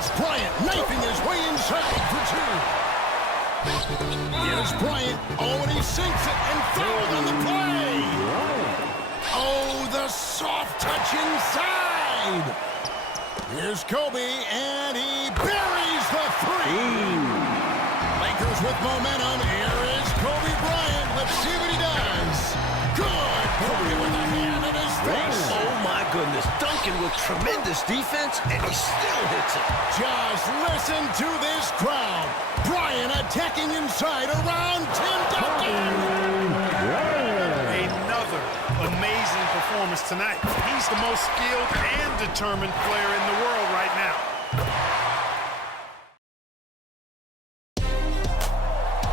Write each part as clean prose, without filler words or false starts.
It's Bryant knifing his way inside for two. Here's Bryant. Oh, and he sinks it and fouled on the play. Oh, the soft touch inside. Here's Kobe, and he buries the three. Lakers with momentum. Here is Kobe Bryant. Let's see what he does. Good. Kobe with a hand in his face. Oh, my goodness. Duncan with tremendous defense, and he still hits it. Just listen to this crowd. Bryant attacking inside around Tim Duncan. Another amazing performance tonight. He's the most skilled and determined player in the world right now.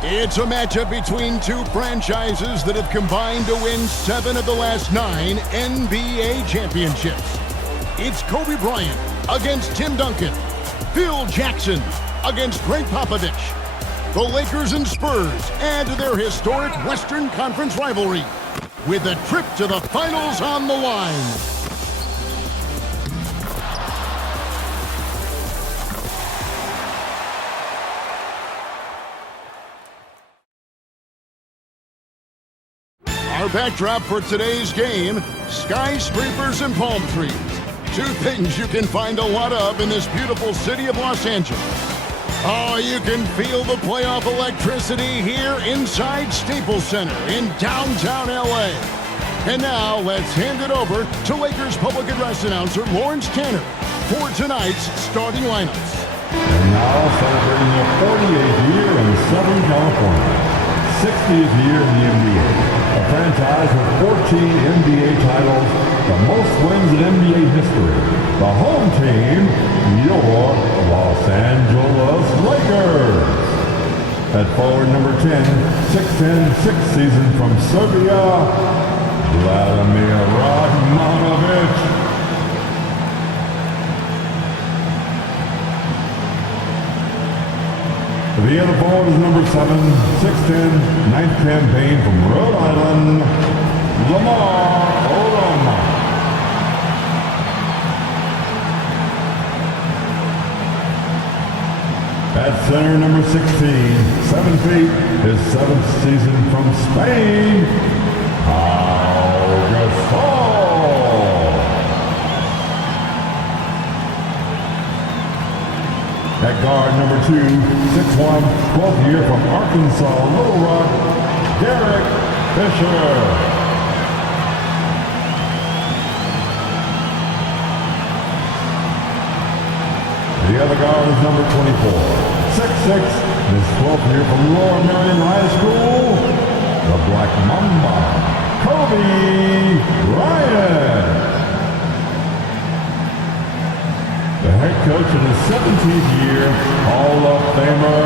It's a matchup between two franchises that have combined to win 7 of the last 9 NBA championships. It's Kobe Bryant against Tim Duncan. Phil Jackson against Greg Popovich. The Lakers and Spurs add to their historic Western Conference rivalry with a trip to the finals on the line. Our backdrop for today's game, skyscrapers and palm trees. Two things you can find a lot of in this beautiful city of Los Angeles. Oh, you can feel the playoff electricity here inside Staples Center in downtown LA. And now let's hand it over to Lakers public address announcer Lawrence Tanner for tonight's starting lineups. And now celebrating their 48th year in Southern California, 60th year in the NBA. A franchise with 14 NBA titles, the most wins in NBA history. The home team, your Los Angeles Lakers. At forward number 10, 6'10", sixth season from Serbia, Vladimir Radmanovic. The other forward is number 7, 6'10", ninth campaign from Rhode Island, Lamar Odom. At center, number 16, 7 feet, his 7th season from Spain, Pau Gasol. At guard, number 2, 6'1", 12th year from Arkansas, Little Rock, Derek Fisher. The other guard is number 24, 6'6", his 12th year from Lower Merion High School, the Black Mamba, Kobe Bryant. The head coach in his 17th year, Hall of Famer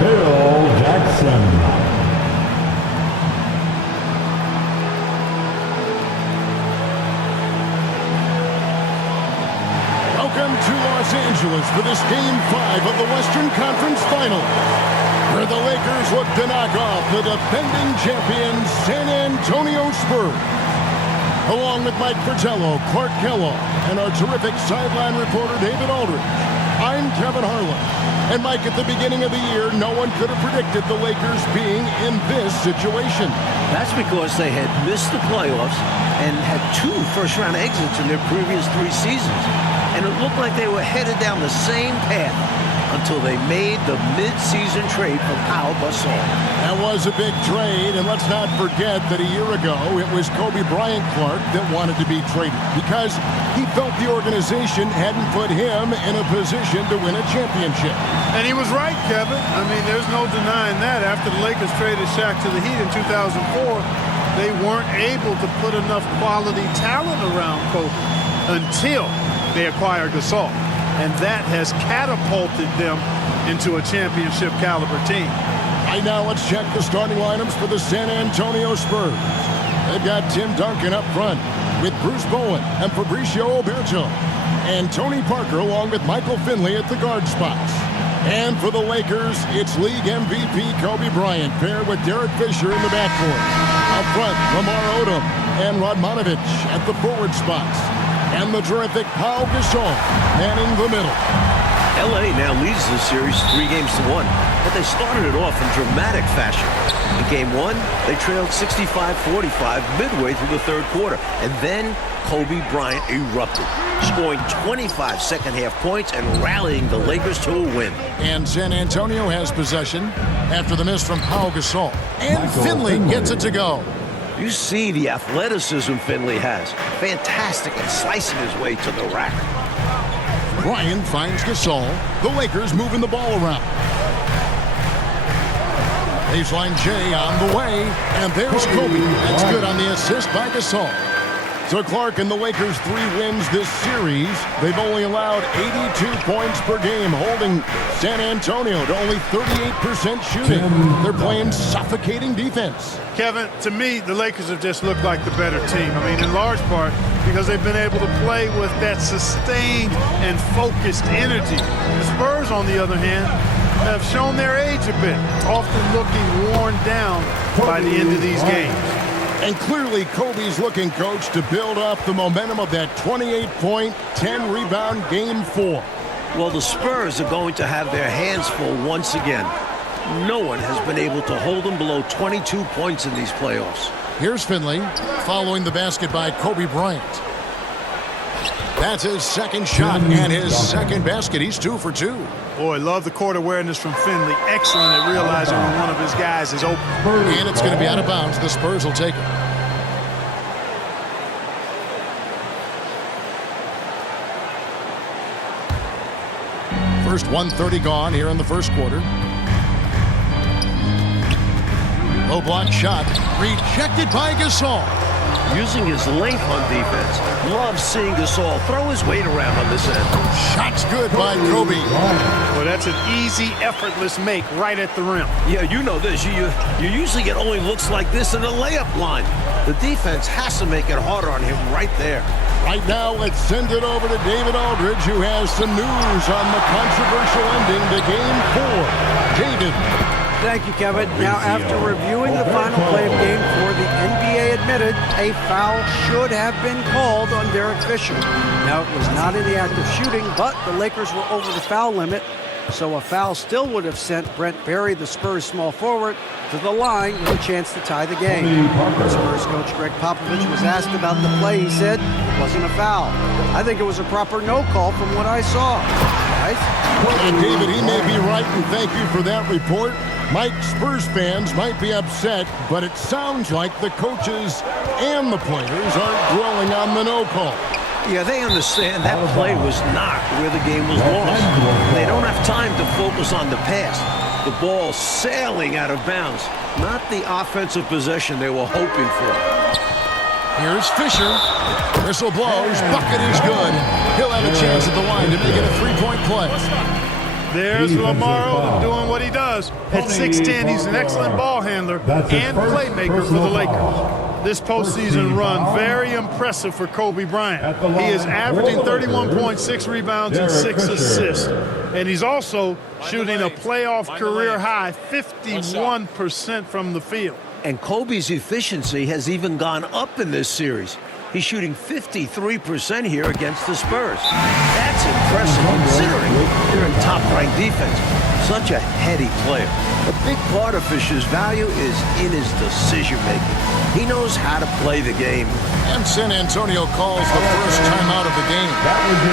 Phil Jackson. Welcome to Los Angeles for this Game 5 of the Western Conference Finals, where the Lakers look to knock off the defending champions San Antonio Spurs. Along with Mike Fratello, Clark Kellogg, and our terrific sideline reporter David Aldridge, I'm Kevin Harlan. And Mike, at the beginning of the year, no one could have predicted the Lakers being in this situation. That's because they had missed the playoffs and had 2 first-round exits in their previous 3 seasons. And it looked like they were headed down the same path until they made the mid-season trade for Pau Gasol. That was a big trade, and let's not forget that a year ago it was Kobe Bryant Clark that wanted to be traded because he felt the organization hadn't put him in a position to win a championship. And he was right, Kevin. I mean, there's no denying that. After the Lakers traded Shaq to the Heat in 2004, they weren't able to put enough quality talent around Kobe until they acquired Gasol. And that has catapulted them into a championship caliber team. Right now, let's check the starting lineups for the San Antonio Spurs. They've got Tim Duncan up front with Bruce Bowen and Fabricio Oberto, and Tony Parker along with Michael Finley at the guard spots. And for the Lakers, it's league MVP Kobe Bryant paired with Derek Fisher in the backcourt. Up front, Lamar Odom and Radmanovic at the forward spots. And the terrific Pau Gasol manning the middle. LA now leads the series 3-1, but they started it off in dramatic fashion. In Game 1, they trailed 65-45 midway through the third quarter, and then Kobe Bryant erupted, scoring 25 second-half points and rallying the Lakers to a win. And San Antonio has possession after the miss from Pau Gasol. And Finley gets it to go. You see the athleticism Finley has. Fantastic at slicing his way to the rack. Bryant finds Gasol. The Lakers moving the ball around. Baseline J on the way. And there's Kobe. That's good on the assist by Gasol. So Clark and the Lakers 3 wins this series. They've only allowed 82 points per game, holding San Antonio to only 38% shooting. They're playing suffocating defense. Kevin, to me, the Lakers have just looked like the better team. I mean, in large part because they've been able to play with that sustained and focused energy. The Spurs, on the other hand, have shown their age a bit, often looking worn down by the end of these games. And clearly, Kobe's looking, Coach, to build off the momentum of that 28-point, 10-rebound Game 4. Well, the Spurs are going to have their hands full once again. No one has been able to hold them below 22 points in these playoffs. Here's Finley, following the basket by Kobe Bryant. That's his second shot and his second basket. He's 2 for 2. Boy, love the court awareness from Finley. Excellent at realizing when one of his guys is open. And it's going to be out of bounds. The Spurs will take it. First 1:30 gone here in the first quarter. Low block shot. Rejected by Gasol. Using his length on defense. Loves seeing Gasol throw his weight around on this end. Shot's good by Kobe. Well, that's an easy, effortless make right at the rim. Yeah, you know this. You usually get only looks like this in the layup line. The defense has to make it harder on him right there. Right now, let's send it over to David Aldridge, who has some news on the controversial ending to Game 4. David. Thank you, Kevin. Now, after reviewing the final play of Game 4, the NBA admitted a foul should have been called on Derek Fisher. Now, it was not in the act of shooting, but the Lakers were over the foul limit, so a foul still would have sent Brent Berry, the Spurs small forward, to the line with a chance to tie the game. Spurs coach Greg Popovich was asked about the play. He said it wasn't a foul. I think it was a proper no call from what I saw. Right? And David, he may be right, and thank you for that report. Mike, Spurs fans might be upset, but it sounds like the coaches and the players aren't dwelling on the no call. Yeah, they understand that play was not where the game was lost. They don't have time to focus on the pass. The ball sailing out of bounds, not the offensive possession they were hoping for. Here's Fisher. Whistle blows. Bucket is good. He'll have a chance at the line to make it a 3-point play. There's Lamar Odom doing what he does. At 6'10", he's an excellent ball handler and playmaker for the Lakers. This postseason run, very impressive for Kobe Bryant. He is averaging 31.6 rebounds and 6 assists. And he's also shooting a playoff career high 51% from the field. And Kobe's efficiency has even gone up in this series. He's shooting 53% here against the Spurs. That's impressive considering they're in top-ranked defense. Such a heady player. A big part of Fisher's value is in his decision-making. He knows how to play the game. And San Antonio calls the first timeout of the game.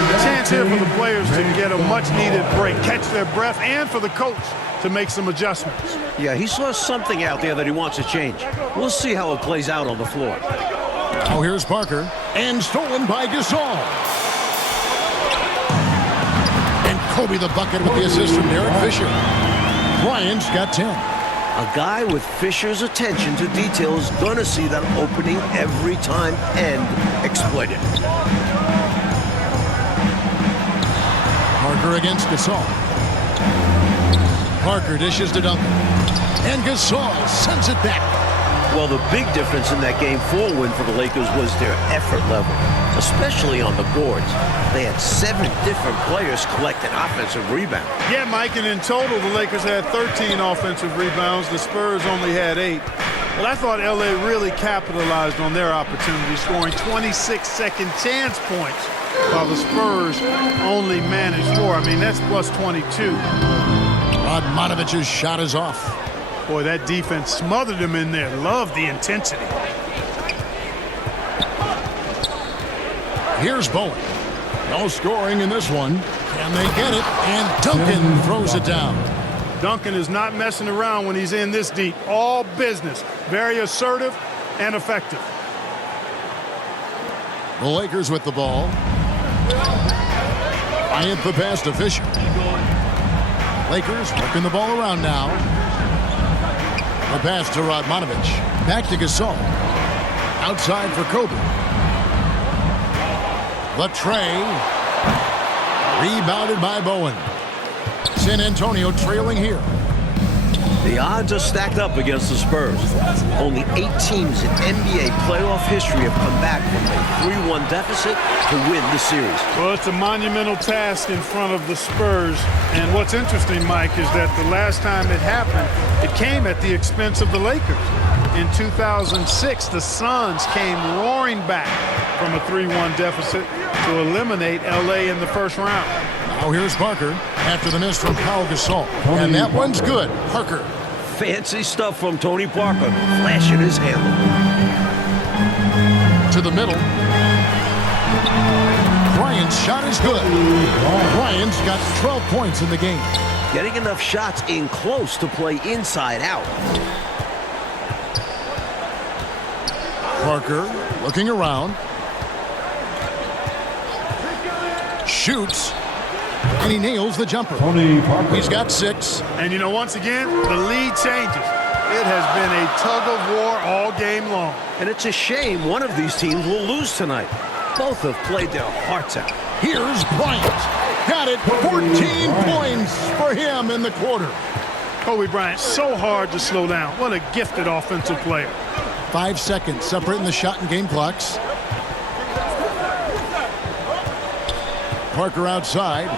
A chance here for the players to get a much-needed break, catch their breath, and for the coach to make some adjustments. Yeah, he saw something out there that he wants to change. We'll see how it plays out on the floor. Oh, here's Parker. And stolen by Gasol. And Kobe the bucket with the assist from Derek Fisher. Bryant's got 10. A guy with Fisher's attention to detail is going to see that opening every time and exploit it. Parker against Gasol. Parker dishes to Duncan. And Gasol sends it back. Well, the big difference in that Game 4 win for the Lakers was their effort level, especially on the boards. They had 7 different players collecting offensive rebounds. Yeah, Mike, and in total, the Lakers had 13 offensive rebounds. The Spurs only had 8. Well, I thought LA really capitalized on their opportunity, scoring 26 second chance points, while the Spurs only managed 4. I mean, that's plus 22. Radmanovic's shot is off. Boy, that defense smothered him in there. Love the intensity. Here's Bowen. No scoring in this one. Can they get it? And Duncan throws it down. Duncan is not messing around when he's in this deep. All business. Very assertive and effective. The Lakers with the ball. Bryant the pass to Fisher. Lakers working the ball around now. The pass to Radmanovic. Back to Gasol. Outside for Kobe. The tray. Rebounded by Bowen. San Antonio trailing here. The odds are stacked up against the Spurs. Only 8 teams in NBA playoff history have come back from a 3-1 deficit to win the series. Well, it's a monumental task in front of the Spurs. And what's interesting, Mike, is that the last time it happened, it came at the expense of the Lakers. In 2006, the Suns came roaring back from a 3-1 deficit to eliminate LA in the first round. Now here's Parker after the miss from Pau Gasol. And that one's good. Parker. Fancy stuff from Tony Parker, flashing his handle. To the middle. Bryant's shot is good. Bryant's got 12 points in the game. Getting enough shots in close to play inside out. Parker looking around. Shoots. And he nails the jumper. Tony Parker. He's got 6. And, you know, once again, the lead changes. It has been a tug of war all game long. And it's a shame one of these teams will lose tonight. Both have played their hearts out. Here's Bryant. Got it. 14 points for him in the quarter. Kobe Bryant, so hard to slow down. What a gifted offensive player. 5 seconds separating the shot and game clocks. Parker outside.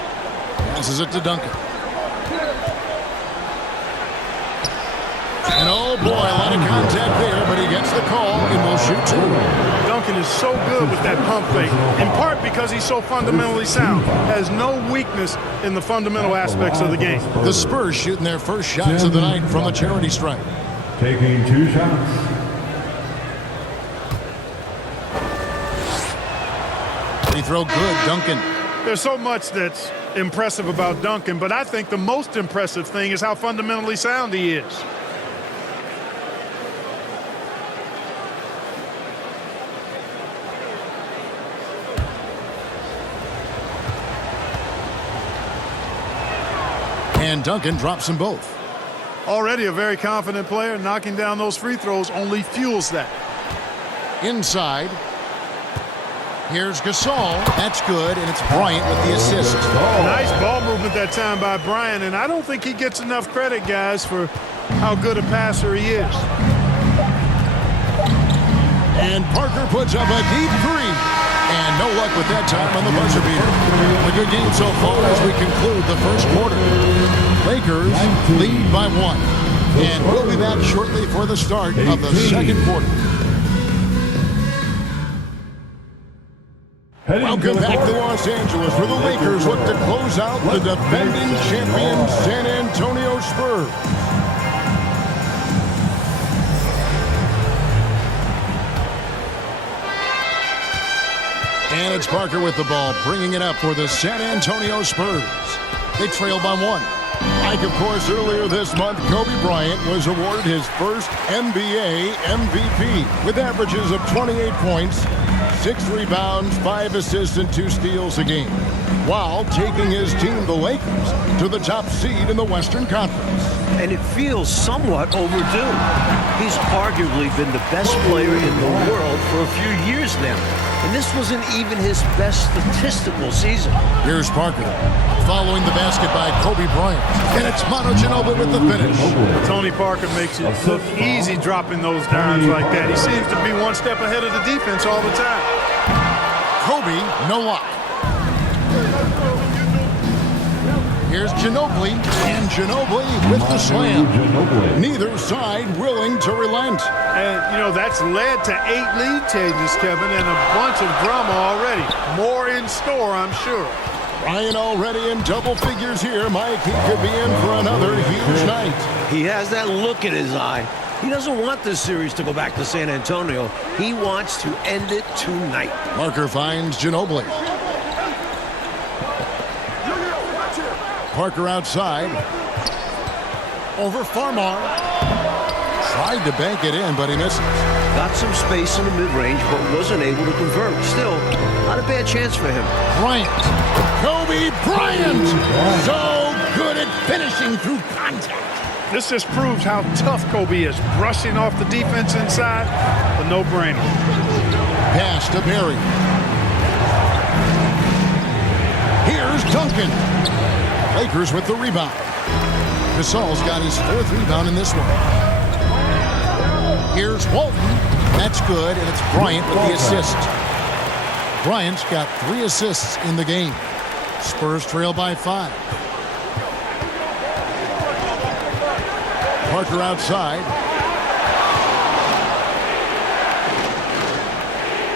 Passes it to Duncan. And oh boy, a lot of contact there, but he gets the call and will shoot 2. Duncan is so good with that pump fake, in part because he's so fundamentally sound. Has no weakness in the fundamental aspects of the game. The Spurs shooting their first shots of the night from a charity stripe. Taking 2 shots. Free throw good, Duncan. There's so much that's impressive about Duncan, but I think the most impressive thing is how fundamentally sound he is. And Duncan drops them both. Already a very confident player. Knocking down those free throws only fuels that. Inside. Here's Gasol. That's good, and it's Bryant with the assist. Nice ball movement that time by Bryant, and I don't think he gets enough credit, guys, for how good a passer he is. And Parker puts up a deep 3. And no luck with that time on the buzzer beater. A good game so far as we conclude the first quarter. Lakers lead by 1. And we'll be back shortly for the start of the second quarter. Welcome back to Los Angeles, where the Lakers look to close out the defending champion San Antonio Spurs. And it's Parker with the ball, bringing it up for the San Antonio Spurs. They trail by 1. Like, of course, earlier this month, Kobe Bryant was awarded his first NBA MVP with averages of 28 points, 6 rebounds, 5 assists, and 2 steals a game, while taking his team, the Lakers, to the top seed in the Western Conference. And it feels somewhat overdue. He's arguably been the best player in the world for a few years now. And this wasn't even his best statistical season. Here's Parker, following the basket by Kobe Bryant. And it's Manu Ginobili with the finish. Tony Parker makes it look easy dropping those dimes like that. He seems to be one step ahead of the defense all the time. Kobe, no lock. Here's Ginobili, and Ginobili with the slam. Ginobili. Neither side willing to relent. And, you know, that's led to 8 lead changes, Kevin, and a bunch of drama already. More in store, I'm sure. Ryan already in double figures here. Mike, he could be in for another huge night. He has that look in his eye. He doesn't want this series to go back to San Antonio. He wants to end it tonight. Parker finds Ginobili. Parker outside. Over Farmar. Tried to bank it in, but he misses. Got some space in the mid-range, but wasn't able to convert. Still, not a bad chance for him. Bryant. Kobe Bryant. So good at finishing through contact. This just proves how tough Kobe is. Brushing off the defense inside, a no-brainer. Pass to Barry. Here's Duncan. Lakers with the rebound. Gasol's got his 4th rebound in this one. Here's Walton. That's good, and it's Bryant with the assist. Bryant's got 3 assists in the game. Spurs trail by 5. Parker outside.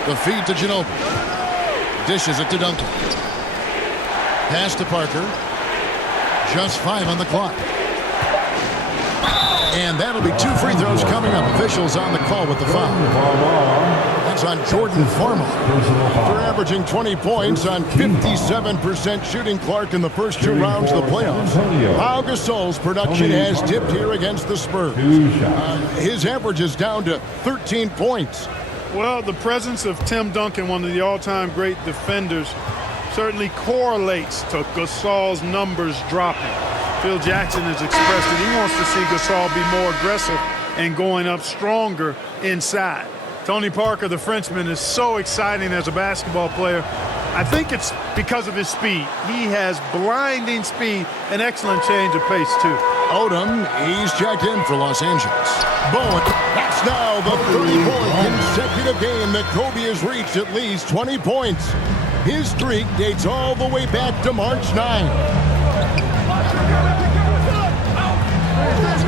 The feed to Ginobili. Dishes it to Duncan. Pass to Parker. Just 5 on the clock. And that'll be 2 free throws coming up. Officials on the call with the foul. That's on Jordan Farmar. For averaging 20 points on 57% shooting, Clark, in the first 2 rounds of the playoffs. Pau Gasol's production has dipped here against the Spurs. His average is down to 13 points. Well, the presence of Tim Duncan, one of the all-time great defenders, certainly correlates to Gasol's numbers dropping. Phil Jackson has expressed that he wants to see Gasol be more aggressive and going up stronger inside. Tony Parker, the Frenchman, is so exciting as a basketball player. I think it's because of his speed. He has blinding speed and excellent change of pace, too. Odom, he's checked in for Los Angeles. Bowen, that's now the 34th consecutive game that Kobe has reached at least 20 points. His streak dates all the way back to March 9.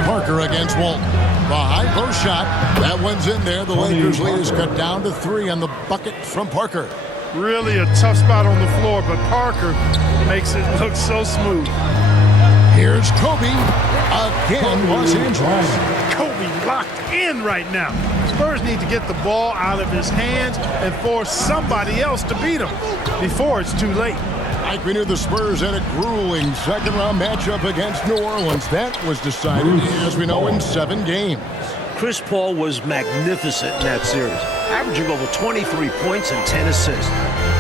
Parker against Walton. The high post shot. That one's in there. The Lakers lead is cut down to 3 on the bucket from Parker. Really a tough spot on the floor, but Parker makes it look so smooth. Here's Kobe. Again, Los Angeles. Kobe locked in right now. Spurs need to get the ball out of his hands and force somebody else to beat him before it's too late. Like we knew, the Spurs had a grueling second-round matchup against New Orleans. That was decided, as we know, in 7 games. Chris Paul was magnificent in that series, averaging over 23 points and 10 assists.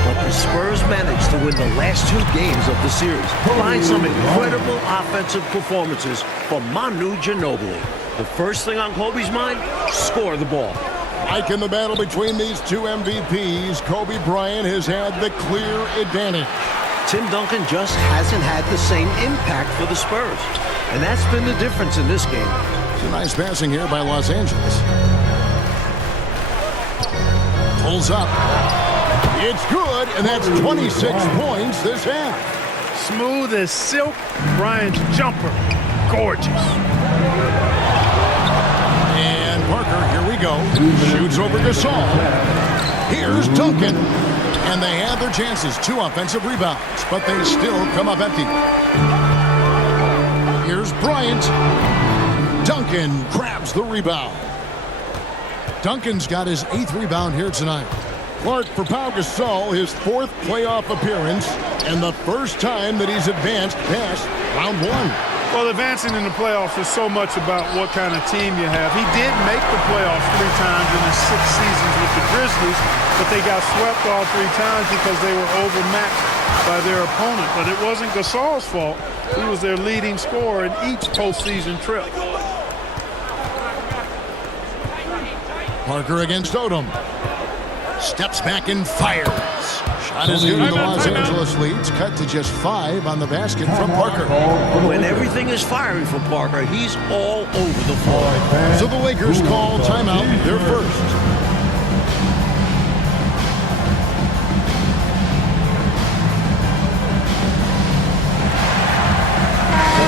But the Spurs managed to win the last 2 games of the series behind some incredible offensive performances from Manu Ginobili. The first thing on Kobe's mind, score the ball. Like in the battle between these 2 MVPs, Kobe Bryant has had the clear advantage. Tim Duncan just hasn't had the same impact for the Spurs. And that's been the difference in this game. It's a nice passing here by Los Angeles. Pulls up. It's good, and that's 26 points this half. Smooth as silk. Bryant's jumper, gorgeous. And Parker, here we go. Shoots over Gasol. Here's Duncan. And they have their chances. 2 offensive rebounds, but they still come up empty. Here's Bryant. Duncan grabs the rebound. Duncan's got his 8th rebound here tonight. Clark, for Pau Gasol, his 4th playoff appearance and the first time that he's advanced past round 1. Well, advancing in the playoffs is so much about what kind of team you have. He did make the playoffs 3 times in his 6 seasons with the Grizzlies, but they got swept all 3 times because they were overmatched by their opponent. But it wasn't Gasol's fault. He was their leading scorer in each postseason trip. Parker against Odom. Steps back and fires. Shot is good, and the Los Angeles leads cut to just 5 on the basket from Parker. When everything is firing for Parker, he's all over the floor. So the Lakers call timeout, their first.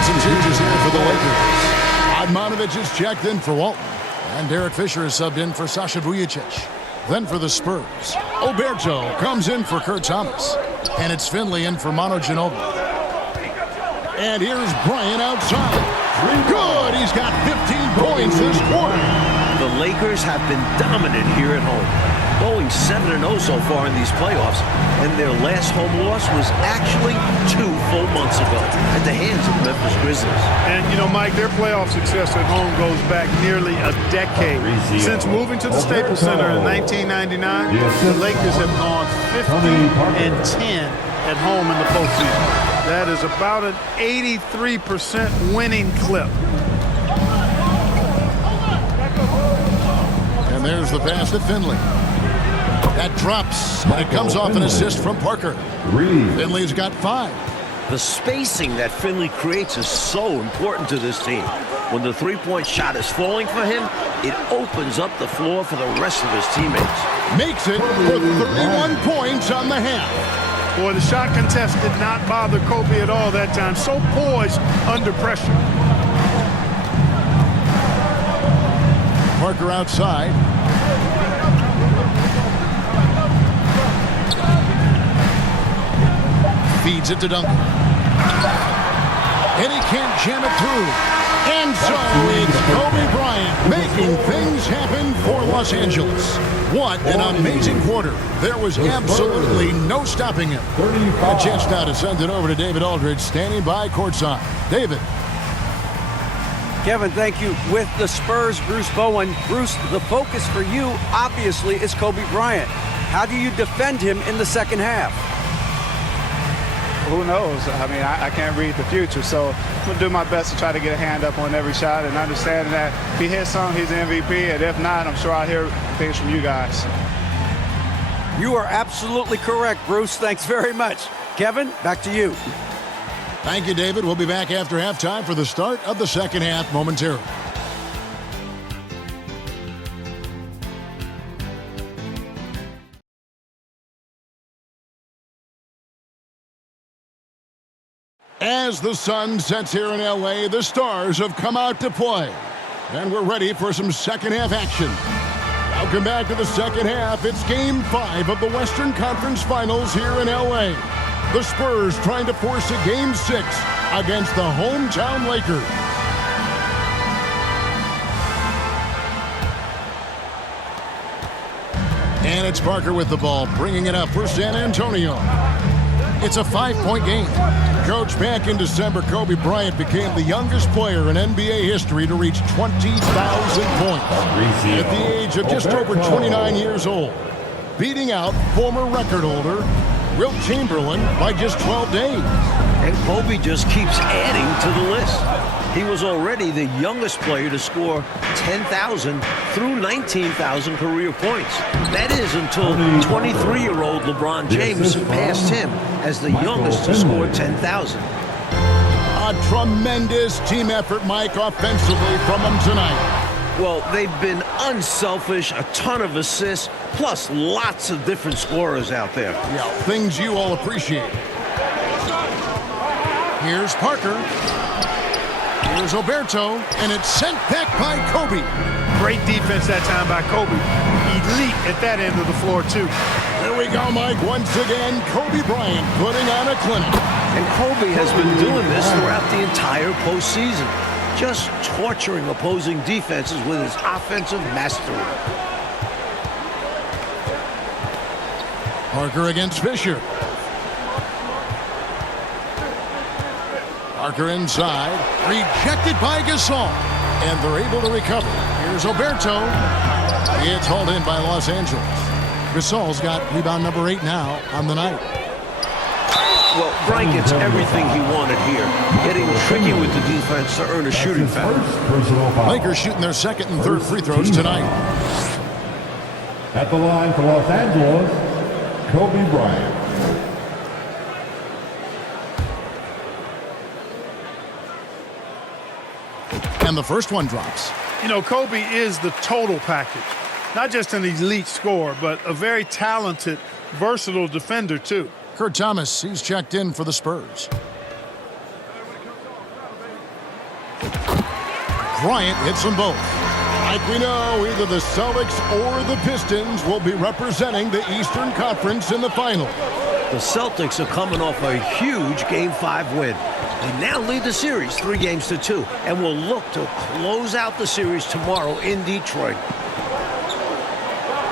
some changes here for the Lakers. Admonovich is checked in for Walton. And Derek Fisher is subbed in for Sasha Vujacic. Then for the Spurs, Oberto comes in for Kurt Thomas. And it's Finley in for Manu Ginobili. And here's Bryant outside. Good! He's got 15 points this quarter. The Lakers have been dominant here at home, going 7-0 so far in these playoffs, and their last home loss was actually 2 full months ago at the hands of the Memphis Grizzlies. And, you know, Mike, their playoff success at home goes back nearly a decade. Since moving to the Staples Center in 1999, the Lakers have gone 50-10 at home in the postseason. That is about an 83% winning clip. And there's the pass to Finley. That drops, and it comes off an assist from Parker. Finley's got 5. The spacing that Finley creates is so important to this team. When the three-point shot is falling for him, it opens up the floor for the rest of his teammates. Makes it for 31 points on the half. Boy, the shot contest did not bother Kobe at all that time. So poised under pressure. Parker outside. Feeds it to Duncan. And he can't jam it through. And so it's Kobe Bryant making things happen for Los Angeles. What an amazing quarter. There was absolutely no stopping him. A chance now to send it over to David Aldridge, standing by courtside. David. Kevin, thank you. With the Spurs, Bruce Bowen. Bruce, the focus for you, obviously, is Kobe Bryant. How do you defend him in the second half? Who knows? I mean, I can't read the future, so I'm going to do my best to try to get a hand up on every shot and understand that if he hits some, he's the MVP, and if not, I'm sure I'll hear things from you guys. You are absolutely correct, Bruce. Thanks very much. Kevin, back to you. Thank you, David. We'll be back after halftime for the start of the second half momentarily. As the sun sets here in L.A., the Stars have come out to play. And we're ready for some second half action. Welcome back to the second half. It's Game 5 of the Western Conference Finals here in L.A. The Spurs trying to force a Game 6 against the hometown Lakers. And it's Parker with the ball, bringing it up for San Antonio. It's a 5-point game. Coach, back in December, Kobe Bryant became the youngest player in NBA history to reach 20,000 points at the age of just over 29 years old, beating out former record holder Wilt Chamberlain by just 12 days. And Kobe just keeps adding to the list. He was already the youngest player to score 10,000 through 19,000 career points. That is until 23-year-old LeBron James surpassed him as the youngest to score 10,000. A tremendous team effort, Mike, offensively from them tonight. Well, they've been unselfish, a ton of assists, plus lots of different scorers out there. Yeah, things you all appreciate. Here's Parker. Here's Oberto, and it's sent back by Kobe. Great defense that time by Kobe. Elite at that end of the floor, too. There we go, Mike. Once again, Kobe Bryant putting on a clinic. And Kobe has been doing this throughout the entire postseason, just torturing opposing defenses with his offensive mastery. Parker against Fisher. Parker inside, rejected by Gasol, and they're able to recover. Here's Oberto. It's hauled in by Los Angeles. Gasol's got rebound number 8 now on the night. Well, Bryant gets everything he wanted here, getting tricky with the defense to earn a shooting foul. Lakers shooting their second and third free throws tonight. At the line for Los Angeles, Kobe Bryant. And the first one drops. You know, Kobe is the total package. Not just an elite scorer, but a very talented, versatile defender, too. Kurt Thomas, he's checked in for the Spurs. Bryant hits them both. Like we know, either the Celtics or the Pistons will be representing the Eastern Conference in the final. The Celtics are coming off a huge Game 5 win. They now lead the series 3-2 and will look to close out the series tomorrow in Detroit.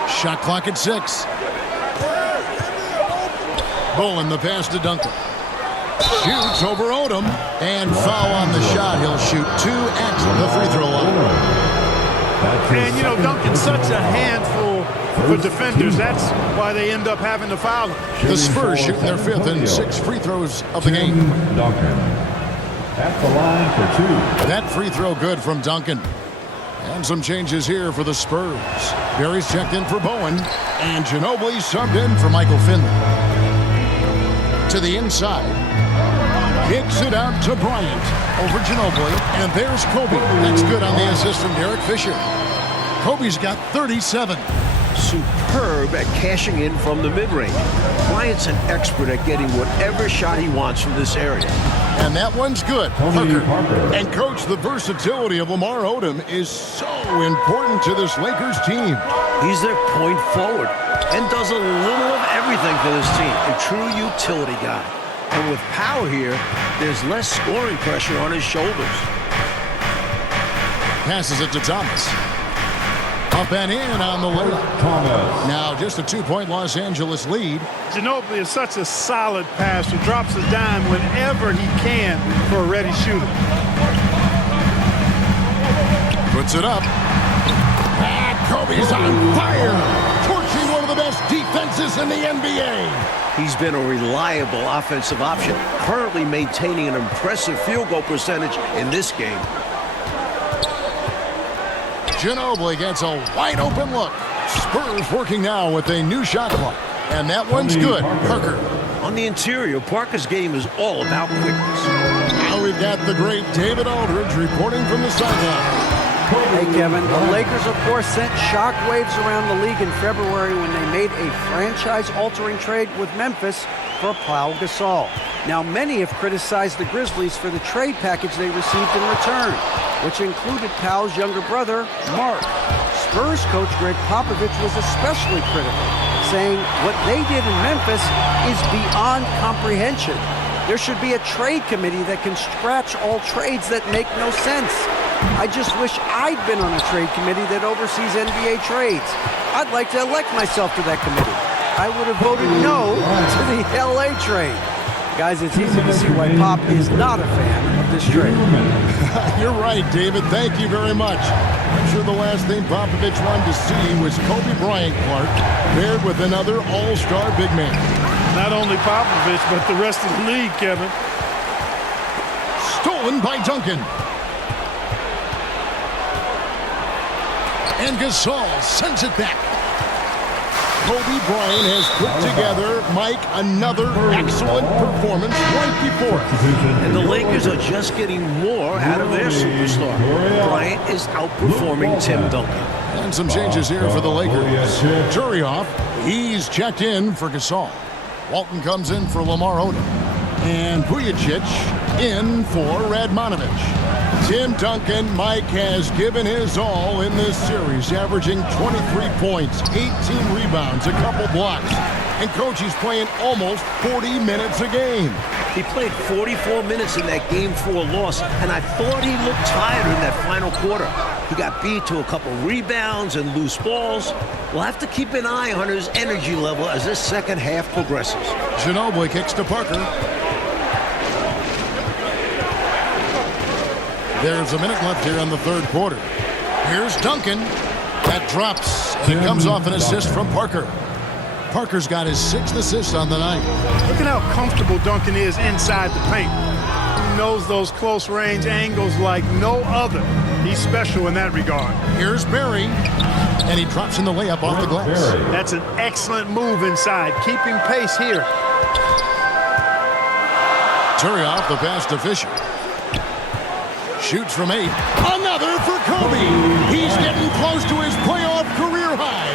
Shot clock at 6. Bowen the pass to Duncan. Shoots over Odom and foul on the shot. He'll shoot 2 at the free throw line. And, you know, Duncan's such a handful for defenders. That's why they end up having to foul him. The Spurs shooting their 5th and 6th free throws of the game. Duncan at the line for 2. That free throw good from Duncan. And some changes here for the Spurs. Barry's checked in for Bowen, and Ginobili subbed in for Michael Finley. To the inside. Kicks it out to Bryant over Ginobili, and there's Kobe. That's good on the assist from Derek Fisher. Kobe's got 37. Superb at cashing in from the mid-range. Bryant's an expert at getting whatever shot he wants from this area. And that one's good. Parker. And, Coach, the versatility of Lamar Odom is so important to this Lakers team. He's their point forward and does a little of everything for this team. A true utility guy. And with power here, there's less scoring pressure on his shoulders. Passes it to Thomas. Up and in on the layup. Thomas. Now just a 2-point Los Angeles lead. Ginobili is such a solid passer. Drops a dime whenever he can for a ready shooter. Puts it up. And Kobe's on fire. Torching one of the best defenses in the NBA. He's been a reliable offensive option, currently maintaining an impressive field goal percentage in this game. Ginobili gets a wide open look. Spurs working now with a new shot clock. And that one's good. Parker. On the interior, Parker's game is all about quickness. Now we've got the great David Aldridge reporting from the sideline. Hey, Kevin, the Lakers, of course, sent shockwaves around the league in February when they made a franchise-altering trade with Memphis for Pau Gasol. Now, many have criticized the Grizzlies for the trade package they received in return, which included Pau's younger brother, Mark. Spurs coach Greg Popovich was especially critical, saying what they did in Memphis is beyond comprehension. There should be a trade committee that can scratch all trades that make no sense. I just wish I'd been on a trade committee that oversees NBA trades. I'd like to elect myself to that committee. I would have voted no to the LA trade. Guys, it's easy to see why Pop is not a fan of this trade. You're right, David. Thank you very much. I'm sure the last thing Popovich wanted to see was Kobe Bryant, Clark, paired with another all-star big man. Not only Popovich, but the rest of the league, Kevin. Stolen by Duncan. And Gasol sends it back. Kobe Bryant has put together, Mike, another excellent performance right before it. And the Lakers are just getting more out of their superstar. Bryant is outperforming Tim Duncan. And some changes here for the Lakers. Turioff, he's checked in for Gasol. Walton comes in for Lamar Odom. And Vujacic in for Radmanovich. Tim Duncan, Mike, has given his all in this series, averaging 23 points, 18 rebounds, a couple blocks. And Coach, he's playing almost 40 minutes a game. He played 44 minutes in that Game 4 loss, and I thought he looked tired in that final quarter. He got beat to a couple rebounds and loose balls. We'll have to keep an eye on his energy level as this second half progresses. Ginobili kicks to Parker. There's a minute left here in the third quarter. Here's Duncan. That drops. And it comes off an assist from Parker. Parker's got his 6th assist on the night. Look at how comfortable Duncan is inside the paint. He knows those close range angles like no other. He's special in that regard. Here's Barry. And he drops in the layup off the glass. That's an excellent move inside, keeping pace here. Turioff, the pass to Fisher. Shoots from 8. Another for Kobe. He's getting close to his playoff career high.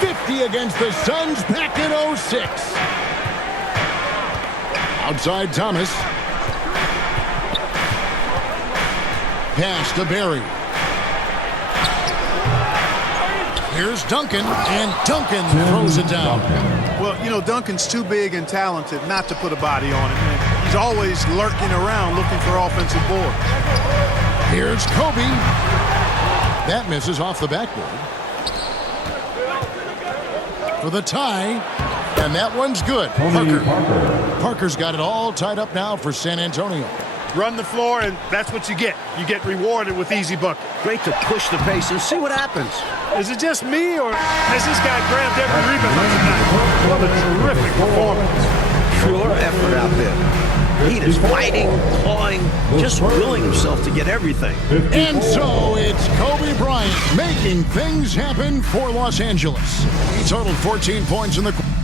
50 against the Suns back in 06. Outside Thomas. Pass to Barry. Here's Duncan, and Duncan throws it down. Well, you know, Duncan's too big and talented not to put a body on him. And he's always lurking around looking for offensive board. Here's Kobe. That misses off the backboard. For the tie, and that one's good. Parker's got it all tied up now for San Antonio. Run the floor, and that's what you get. You get rewarded with easy bucket. Great to push the pace and see what happens. Is it just me, or has this guy grabbed every rebound tonight? What a terrific performance. Pure effort out there. He is fighting, clawing, just willing himself to get everything. And so it's Kobe Bryant making things happen for Los Angeles. He totaled 14 points in the quarter.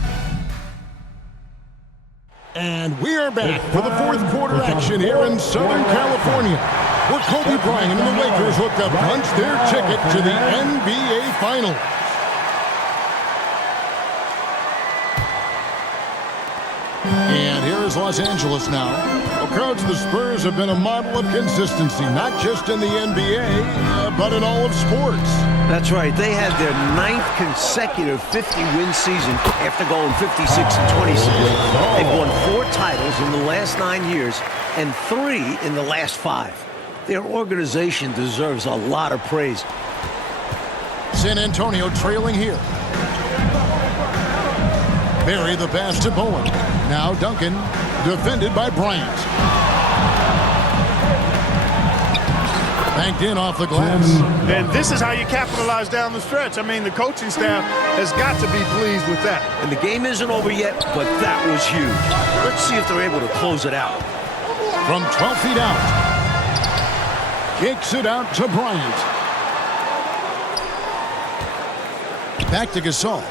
And we're back for the fourth quarter action here in Southern California, where Kobe Bryant and the Lakers look to punch their ticket to the NBA Finals. And here is Los Angeles now. Well, Coach, the Spurs have been a model of consistency, not just in the NBA, but in all of sports. That's right. They had their 9th consecutive 50-win season after going 56 and 26. They've won 4 titles in the last 9 years and 3 in the last 5. Their organization deserves a lot of praise. San Antonio trailing here. Barry the pass to Bowen. Now Duncan, defended by Bryant. Banked in off the glass. And this is how you capitalize down the stretch. I mean, the coaching staff has got to be pleased with that. And the game isn't over yet, but that was huge. Let's see if they're able to close it out. From 12 feet out. Kicks it out to Bryant. Back to Gasol.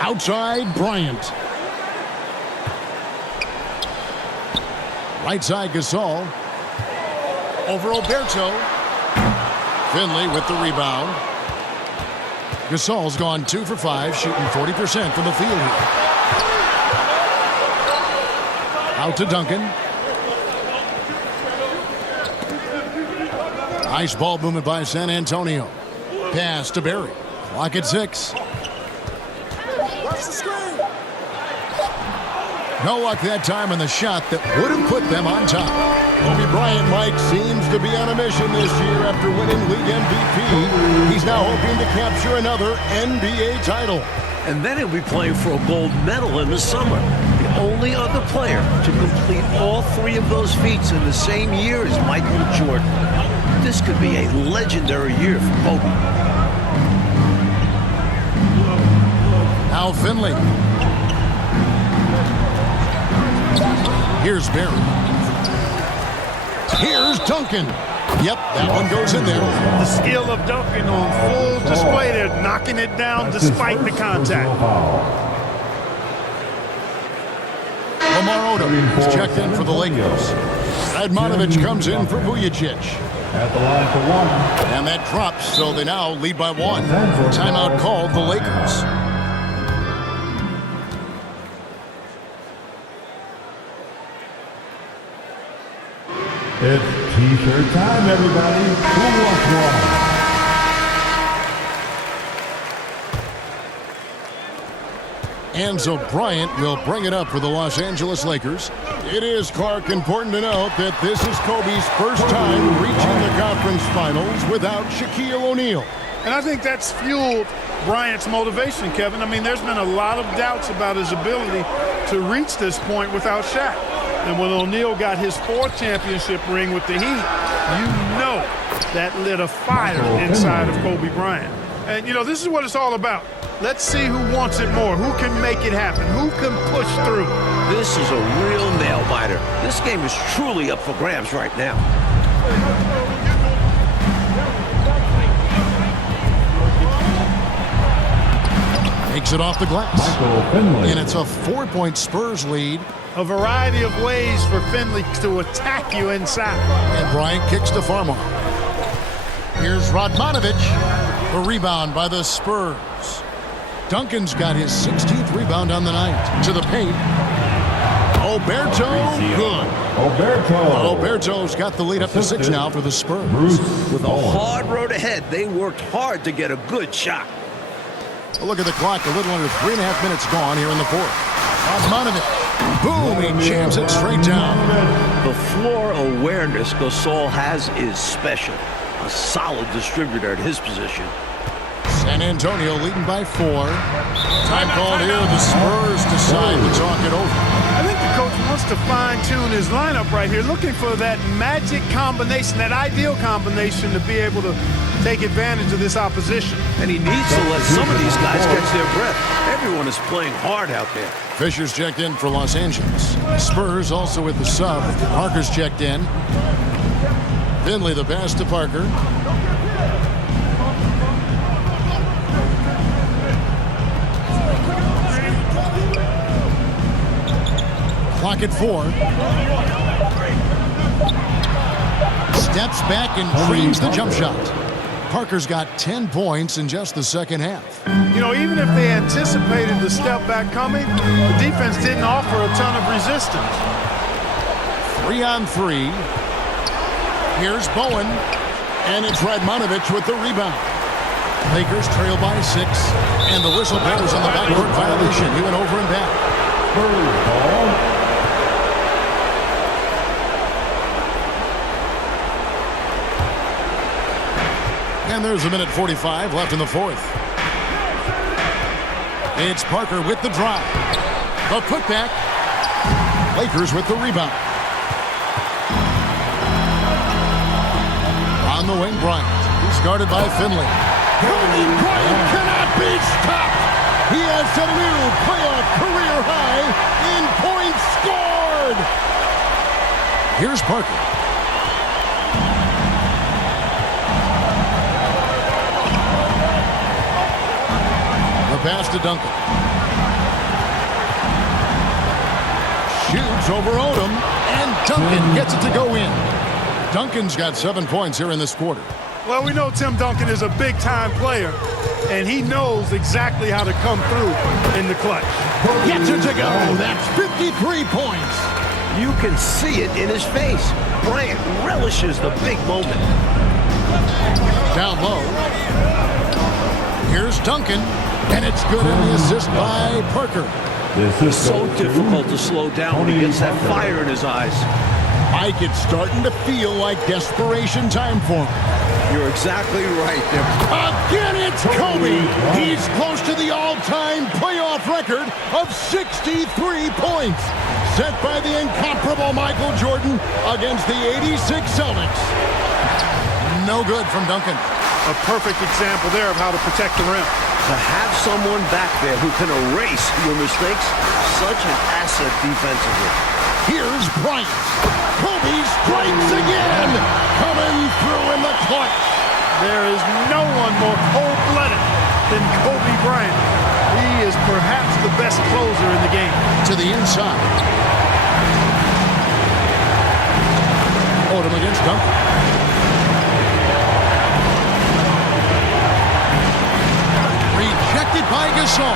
Outside Bryant. Right side Gasol. Over Alberto. Finley with the rebound. Gasol's gone 2 for 5, shooting 40% from the field here. Out to Duncan. Nice ball movement by San Antonio. Pass to Barry. Clock at 6. No luck that time on the shot that would have put them on top. Kobe Bryant, Mike, seems to be on a mission this year after winning league MVP. He's now hoping to capture another NBA title. And then he'll be playing for a gold medal in the summer. The only other player to complete all 3 of those feats in the same year is Michael Jordan. This could be a legendary year for Kobe. Now Finley. Here's Barry. Here's Duncan. Yep, that one goes in there. The skill of Duncan on full display there, knocking it down despite the contact. Lamar Odom is checked in for the Lakers. Radmanovic comes in for Vujacic. At the line for 1. And that drops, so they now lead by 1. Timeout called the Lakers. It's T-shirt time, everybody. Who wants one? Enzo Bryant will bring it up for the Los Angeles Lakers. It is, Clark, important to note that this is Kobe's first time reaching the conference finals without Shaquille O'Neal. And I think that's fueled Bryant's motivation, Kevin. I mean, there's been a lot of doubts about his ability to reach this point without Shaq. And when O'Neal got his 4th championship ring with the Heat, you know that lit a fire inside of Kobe Bryant. And, you know, this is what it's all about. Let's see who wants it more, who can make it happen, who can push through. This is a real nail-biter. This game is truly up for grabs right now. Takes it off the glass. And it's a 4-point Spurs lead. A variety of ways for Finley to attack you inside. And Bryant kicks to Farmar. Here's Radmanovic. A rebound by the Spurs. Duncan's got his 16th rebound on the night. To the paint. Alberto, good. Alberto's got the lead up to 6 now for the Spurs. With a hard road ahead, they worked hard to get a good shot. A look at the clock, a little under 3.5 minutes gone here in the fourth. Osmanovic. Boom, he jams it straight down. The floor awareness Gasol has is special. A solid distributor at his position. San Antonio leading by 4. Time called here. The Spurs decide to talk it over. I think the coach wants to fine-tune his lineup right here, looking for that magic combination, that ideal combination to be able to take advantage of this opposition. And he needs to let some of these guys catch their breath. Everyone is playing hard out there. Fisher's checked in for Los Angeles. Spurs also with the sub. Parker's checked in. Finley the pass to Parker. Clock at 4. Steps back and dreams the jump shot. Parker's got 10 points in just the second half. You know, even if they anticipated the step back coming, the defense didn't offer a ton of resistance. 3 on 3. Here's Bowen, and it's Radmanovich with the rebound. Lakers trail by 6, and the whistle blows on the backcourt violation. He went over and back. Ball. And there's a minute 45 left in the fourth. It's Parker with the drive. The putback. Lakers with the rebound. On the wing, Bryant. He's guarded by Finley. Kobe Bryant cannot be stopped. He has set a new playoff career high in points scored. Here's Parker. Pass to Duncan. Shoots over Odom, and Duncan gets it to go in. Duncan's got 7 points here in this quarter. Well, we know Tim Duncan is a big-time player, and he knows exactly how to come through in the clutch. Gets it to go. That's 53 points. You can see it in his face. Bryant relishes the big moment. Down low. Here's Duncan. And it's good in the assist by Parker. It's so difficult to slow down when he gets that fire in his eyes. Mike, it's starting to feel like desperation time for him. You're exactly right there. Again, it's Kobe. He's close to the all-time playoff record of 63 points, set by the incomparable Michael Jordan against the '86 Celtics. No good from Duncan. A perfect example there of how to protect the rim. To have someone back there who can erase your mistakes, such an asset defensively. Here's Bryant. Kobe strikes again, coming through in the clutch. There is no one more cold-blooded than Kobe Bryant. He is perhaps the best closer in the game. To the inside. Odom against Duncan. Rejected by Gasol.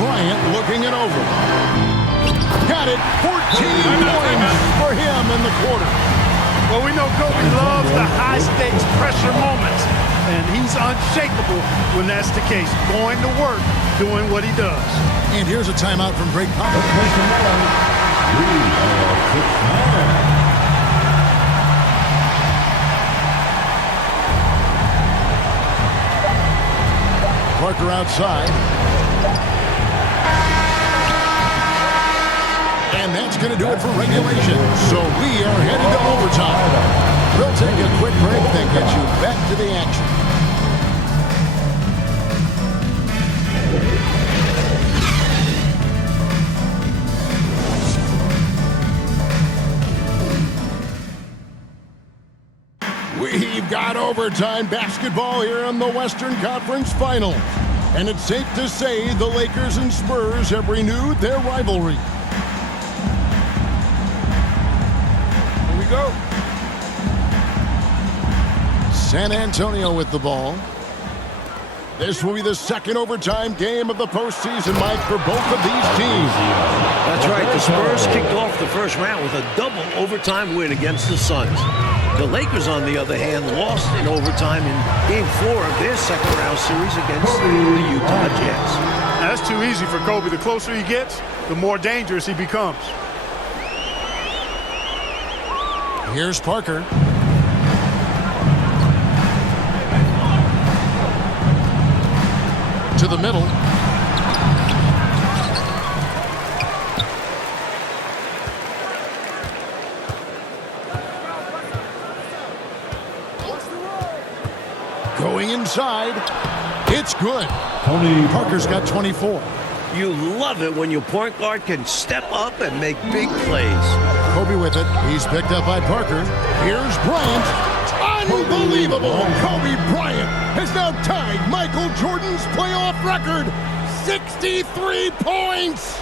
Bryant looking it over. Got it. 14 points for him in the quarter. Well, we know Kobe loves the high-stakes pressure moments, and he's unshakable when that's the case. Going to work, doing what he does. And here's a timeout from Greg Popovich. Parker outside. And that's going to do it for regulation. So we are headed to overtime. We'll take a quick break, then get you back to the action. We've got overtime basketball here in the Western Conference Finals. And it's safe to say the Lakers and Spurs have renewed their rivalry. Here we go. San Antonio with the ball. This will be the second overtime game of the postseason, Mike, for both of these teams. That's right. The Spurs kicked off the first round with a double overtime win against the Suns. The Lakers, on the other hand, lost in overtime in Game 4 of their second-round series against the Utah Jazz. That's too easy for Kobe. The closer he gets, the more dangerous he becomes. Here's Parker. To the middle. Going inside. It's good. Parker's got 24. You love it when your point guard can step up and make big plays. Kobe with it. He's picked up by Parker. Here's Bryant. Unbelievable! Kobe Bryant has now tied Michael Jordan's playoff record. 63 points!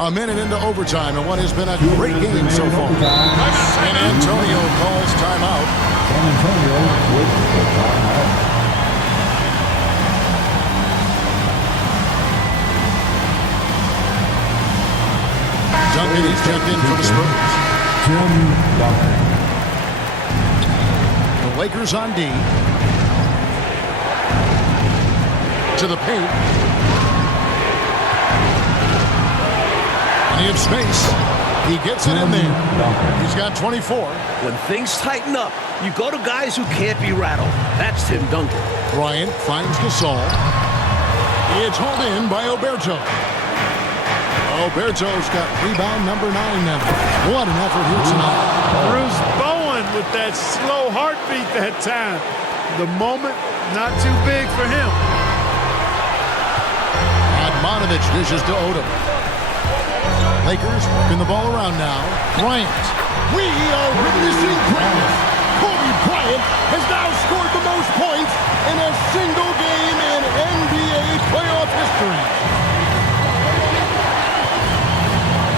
A minute into overtime and what has been a great game so far. San Antonio calls timeout. San Antonio with the timeout. Duncan, he's checked in for the Spurs. Tim Duncan. The Lakers on D. To the paint. Plenty of space. He gets it in there. He's got 24. When things tighten up, you go to guys who can't be rattled. That's Tim Duncan. Bryant finds Gasol. It's hauled in by Oberto. Oberto's got rebound number 9 now. What an effort here tonight. Bruce Bowen with that slow heartbeat that time. The moment, not too big for him. Admonovich dishes to Odom. Lakers working the ball around now. Bryant. We are witnessing greatness. Kobe Bryant has now scored the most points in a single game in NBA playoff history.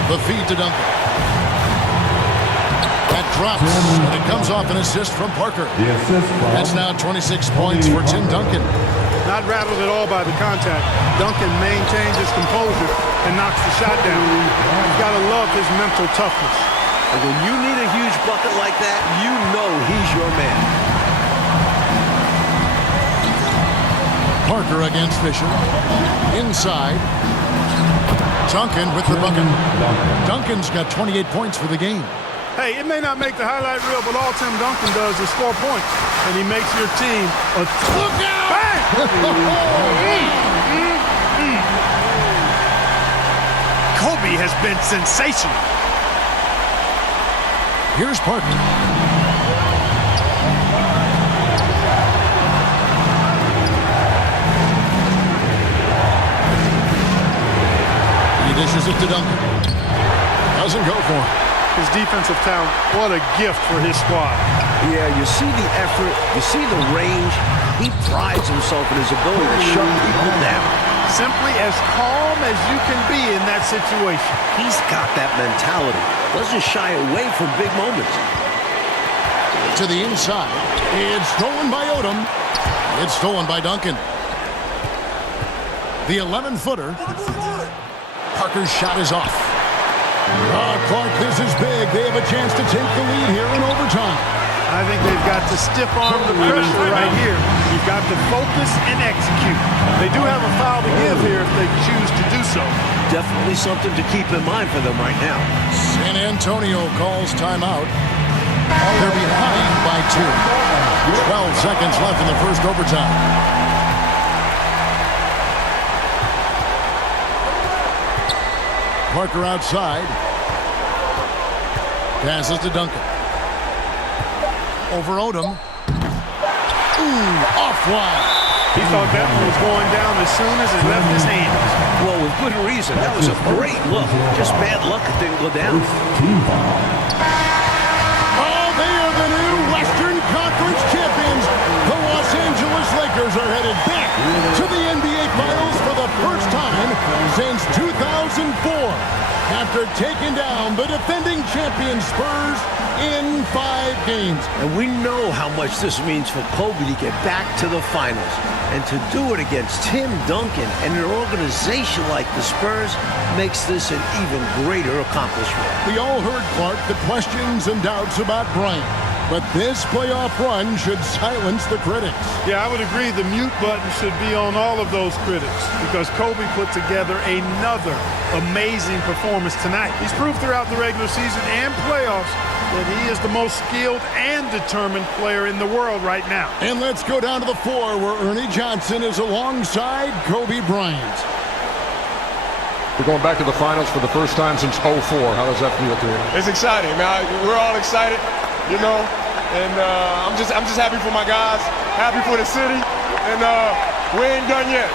The feed to Duncan. That drops, and it comes off an assist from Parker. The assist from That's now 26 points for Tim Duncan. Not rattled at all by the contact. Duncan maintains his composure and knocks the shot down. You've got to love his mental toughness. And when you need a huge bucket like that, you know he's your man. Parker against Fisher. Inside. Duncan with the bucket. Duncan's got 28 points for the game. Hey, it may not make the highlight reel, but all Tim Duncan does is score points. And he makes your team a... Look out! Bang! Kobe has been sensational. Here's Parker. He dishes it to Duncan. Doesn't go for him. His defensive talent, what a gift for his squad. Yeah, you see the effort, you see the range. He prides himself in his ability to shut people down. Simply as calm as you can be in that situation. He's got that mentality. Doesn't shy away from big moments. To the inside. It's stolen by Odom. It's stolen by Duncan. The 11-footer. Parker's shot is off. Clark, this is big. They have a chance to take the lead here in overtime. I think they've got to stiff-arm the pressure right here. You've got to focus and execute. They do have a foul to give here if they choose to do so. Definitely something to keep in mind for them right now. San Antonio calls timeout. They're behind by 2. 12 seconds left in the first overtime. Parker outside. Passes to Duncan. Over Odom. Ooh, off wide. He thought that one was going down as soon as it left his hands. Well, with good reason. That was a great look. Just bad luck it didn't go down. Oh, they are the new Western Conference champions. The Los Angeles Lakers are headed back to the NBA Finals for the first time since 2004. After after taking down the defending champion Spurs in 5 games. And we know how much this means for Kobe to get back to the finals. And to do it against Tim Duncan and an organization like the Spurs makes this an even greater accomplishment. We all heard, Clark, the questions and doubts about Bryant. But this playoff run should silence the critics. Yeah, I would agree. The mute button should be on all of those critics because Kobe put together another amazing performance tonight. He's proved throughout the regular season and playoffs that he is the most skilled and determined player in the world right now. And let's go down to the floor where Ernie Johnson is alongside Kobe Bryant. We're going back to the finals for the first time since '04. How does that feel to you? It's exciting, man. We're all excited, you know, and I'm just happy for my guys, happy for the city, and we ain't done yet.